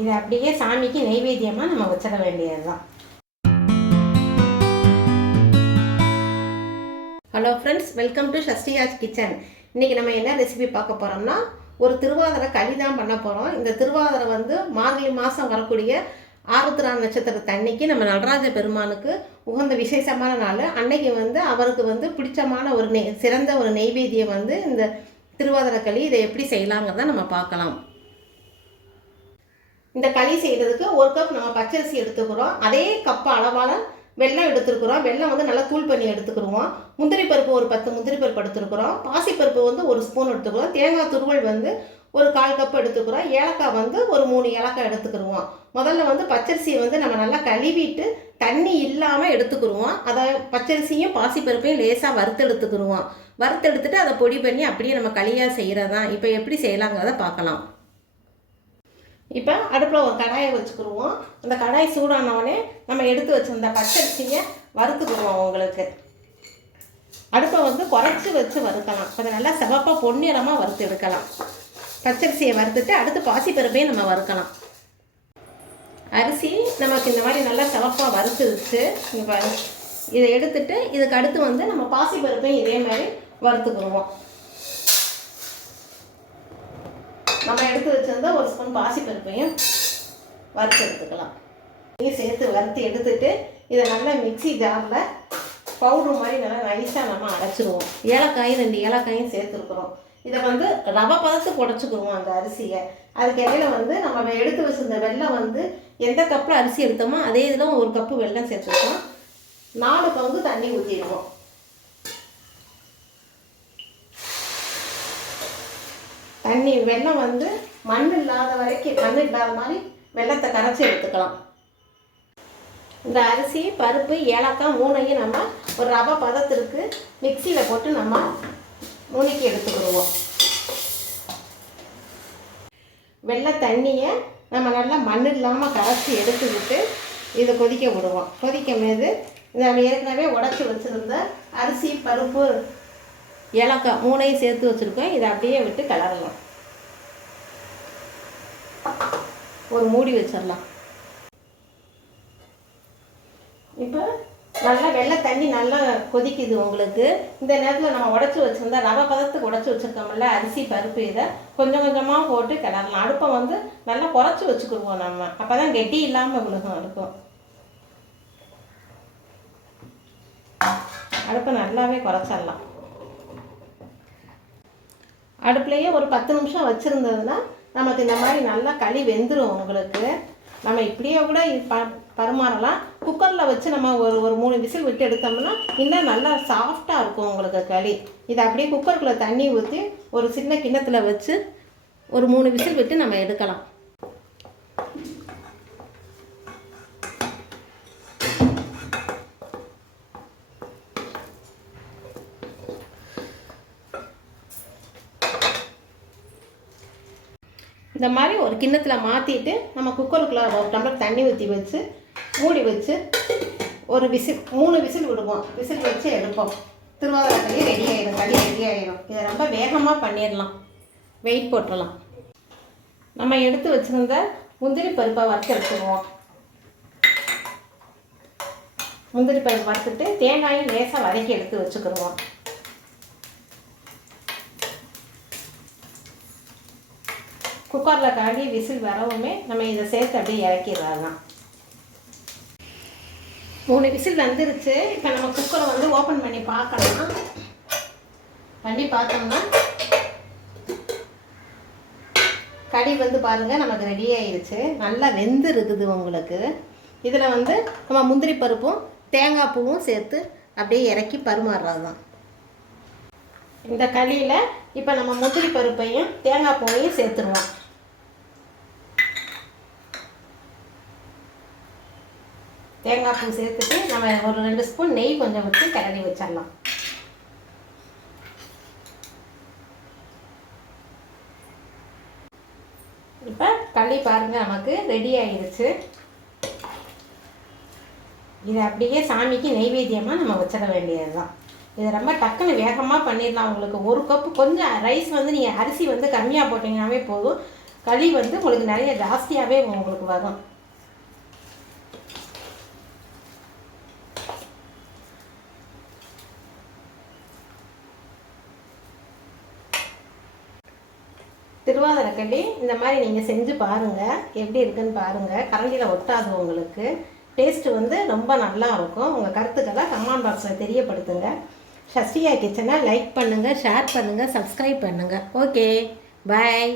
இதை அப்படியே சாமிக்கு நெய்வேத்தியமாக நம்ம வச்சிட வேண்டியது தான். Hello friends, welcome to Shashtiya's kitchen. இன்றைக்கி நம்ம என்ன ரெசிபி பார்க்க போகிறோம்னா, ஒரு திருவாதிரை களி தான் பண்ண போகிறோம். இந்த திருவாதிரை வந்து மார்கழி மாதம் வரக்கூடிய ஆருத்ரா நட்சத்திரத்தன்னைக்கு நம்ம நடராஜ பெருமானுக்கு உகந்த விசேஷமான நாள். அன்னைக்கு வந்து அவருக்கு வந்து பிடிச்சமான ஒரு சிறந்த ஒரு நெய்வேத்தியம் வந்து இந்த திருவாதிரை களி. இதை எப்படி செய்யலாங்கிறத நம்ம பார்க்கலாம். இந்த களி செய்கிறதுக்கு ஒரு கப் நம்ம பச்சரிசி எடுத்துக்கிறோம். அதே கப்பு அளவால் வெல்லம் எடுத்துருக்குறோம். வெல்லம் வந்து நல்லா தூள் பண்ணி எடுத்துக்கிடுவோம். முந்திரி பருப்பு ஒரு 10 முந்திரி பருப்பு எடுத்துருக்குறோம். பாசிப்பருப்பு வந்து ஒரு ஸ்பூன் எடுத்துக்கிறோம். தேங்காய் துருவல் வந்து ஒரு 1/4 கப் எடுத்துக்கிறோம். ஏலக்காய் வந்து ஒரு 3 ஏலக்காய் எடுத்துக்கிடுவோம். முதல்ல வந்து பச்சரிசியை வந்து நம்ம நல்லா கழுவிட்டு தண்ணி இல்லாமல் எடுத்துக்கிடுவோம். அதை பச்சரிசியும் பாசிப்பருப்பையும் லேசாக வறுத்தெடுத்துக்கிடுவோம். வறுத்தெடுத்துட்டு அதை பொடி பண்ணி அப்படியே நம்ம களியாக செய்கிறதான். இப்போ எப்படி செய்யலாங்கிறத பார்க்கலாம். இப்போ அடுப்பில் ஒரு கடாயை வச்சுக்கிடுவோம். அந்த கடாய் சூடானவொடனே நம்ம எடுத்து வச்சுருந்த பச்சரிசியை வறுத்துக்கிடுவோம். உங்களுக்கு அடுப்பை வந்து குறைச்சி வச்சு வறுக்கலாம். கொஞ்சம் நல்லா சிவப்பாக பொன்னிறமாக வறுத்து எடுக்கலாம். பச்சரிசியை வறுத்துட்டு அடுத்து பாசிப்பருப்பையும் நம்ம வறுக்கலாம். அரிசி நமக்கு இந்த மாதிரி நல்லா சிவப்பாக வறுத்துருச்சு. இப்போ இதை எடுத்துட்டு இதுக்கு அடுத்து வந்து நம்ம பாசிப்பருப்பையும் இதே மாதிரி வறுத்துக்கிடுவோம். நம்ம எடுத்து வச்சிருந்தா ஒரு ஸ்பூன் பாசிப்பருப்பையும் வறுத்து எடுத்துக்கலாம். இதையும் சேர்த்து வறுத்து எடுத்துட்டு இதை நல்லா மிக்சி ஜாரில் பவுடர் மாதிரி நல்லா நைஸாக நம்ம அரைச்சிடுவோம். ஏலக்காயும் 2 ஏலக்காயும் சேர்த்துருக்குறோம். இதை வந்து ரவை பதத்துக்கு உடச்சிக்கிடுவோம் அந்த அரிசியை. அதுக்கு இடையில வந்து நம்ம எடுத்து வச்சிருந்த வெல்லம் வந்து எந்த கப்பில் அரிசி எடுத்தோமோ அதே இதில் 1 கப்பு வெல்லம் சேர்த்துருக்கோம். 4 பங்கு தண்ணி ஊற்றிடுவோம். தண்ணி வெல்லம் வந்து மண் இல்லாத வரைக்கும், மண் இல்லாத மாதிரி வெல்லத்தை கரைச்சி எடுத்துக்கலாம். இந்த அரிசி பருப்பு ஏலக்காய் 3ஐயும் நம்ம ஒரு ரவை பதத்திற்கு மிக்சியில் போட்டு நம்ம நுணுக்கி எடுத்துக்கிடுவோம். வெள்ளை தண்ணியை நம்ம நல்லா மண் இல்லாமல் கரைச்சி எடுத்துக்கிட்டு இதை கொதிக்க விடுவோம். கொதிக்கும் போது நம்ம ஏற்கனவே உடச்சி வச்சுருந்த அரிசி பருப்பு ஏலக்காய் 3ஐயும் சேர்த்து வச்சுருக்கோம். இதை அப்படியே விட்டு கிளறலாம். ஒரு மூடி வச்சிடலாம். இப்போ நல்லா வெள்ளை தண்ணி நல்லா கொதிக்குது உங்களுக்கு. இந்த நேரத்தில் நம்ம உடச்சி வச்சுருந்தா ரவை பதத்துக்கு உடச்சி வச்சுருக்கோம்ல அரிசி பருப்பு, இதை கொஞ்சம் கொஞ்சமாக போட்டு கிளறலாம். அடுப்பை வந்து நல்லா குறைச்சி வச்சுக்கிடுவோம். நம்ம அப்போ தான் கெட்டி இல்லாமல் விழுகும். அடுப்பை நல்லாவே குறைச்சிடலாம். அடுப்புலையே ஒரு 10 நிமிஷம் வச்சுருந்ததுன்னா நமக்கு இந்த மாதிரி நல்லா களி வெந்துடும் உங்களுக்கு. நம்ம இப்படியே கூட பரிமாறலாம். குக்கரில் வச்சு நம்ம ஒரு 3 விசில் விட்டு எடுத்தோம்னா இன்னும் நல்லா சாஃப்டாக இருக்கும் உங்களுக்கு களி. இதை அப்படியே குக்கருக்குள்ளே தண்ணி ஊற்றி ஒரு சின்ன கிண்ணத்தில் வச்சு ஒரு 3 விசில் விட்டு நம்ம எடுக்கலாம். இந்த மாதிரி ஒரு கிண்ணத்தில் மாற்றிட்டு நம்ம குக்கருக்குள்ளே ஒரு டம்ளர் தண்ணி ஊற்றி வச்சு மூடி வச்சு ஒரு விசில் 3 விசில் விடுவோம். விசில் வச்சு எடுப்போம். திருவாதிரை களி ரெடி ஆகிடும். களி ரெடி ஆகிடும். இதை ரொம்ப வேகமாக பண்ணிடலாம். வெயிட் போட்டுடலாம். நம்ம எடுத்து வச்சுருந்த முந்திரி பருப்பை வறுத்து எடுத்துக்குவோம். முந்திரி பருப்பு வறுத்துட்டு தேங்காயும் லேசாக வதக்கி எடுத்து வச்சுக்கிடுவோம். குக்கரில் காடி விசில் வரவுமே நம்ம இதை சேர்த்து அப்படியே இறக்கிடலாம். 3 விசில் வந்துருச்சு. இப்போ நம்ம குக்கரை வந்து ஓப்பன் பண்ணி பார்க்கலாம். பண்ணி பார்த்தோம்னா களி வந்து பாருங்கள் நமக்கு ரெடி ஆயிடுச்சு. நல்லா வெந்து இருக்குது உங்களுக்கு. இதில் வந்து நம்ம முந்திரி பருப்பும் தேங்காய் பூவும் சேர்த்து அப்படியே இறக்கி பரிமாறுறது தான். இந்த களியில் இப்போ நம்ம முந்திரி பருப்பையும் தேங்காய் பூவையும் சேர்த்துருவோம். தேங்காய் பூ சேர்த்துட்டு நம்ம ஒரு 2 ஸ்பூன் நெய் கொஞ்சம் வச்சு கிளறி வச்சிடலாம். இப்போ களி பாருங்கள் நமக்கு ரெடி ஆகிடுச்சு. இதை அப்படியே சாமிக்கு நெய்வேத்தியமாக நம்ம வச்சிட வேண்டியது தான். இது ரொம்ப டக்குன்னு வேகமாக பண்ணிடலாம். உங்களுக்கு ஒரு கப்பு கொஞ்சம் ரைஸ் வந்து நீங்கள் அரிசி வந்து கம்மியாக போட்டிங்கன்னாவே போதும். களி வந்து உங்களுக்கு நிறைய ஜாஸ்தியாகவே உங்களுக்கு வரும். திருவாதிரை களி இந்த மாதிரி நீங்கள் செஞ்சு பாருங்கள், எப்படி இருக்குன்னு பாருங்கள். கரண்டியில் ஒட்டாது உங்களுக்கு. டேஸ்ட்டு வந்து ரொம்ப நல்லா இருக்கும். உங்கள் கருத்துக்களை கமெண்ட் பாக்ஸில் தெரியப்படுத்துங்க. சஷ்டியா கிச்சனை லைக் பண்ணுங்கள், ஷேர் பண்ணுங்கள், சப்ஸ்கிரைப் பண்ணுங்கள். ஓகே, பாய்.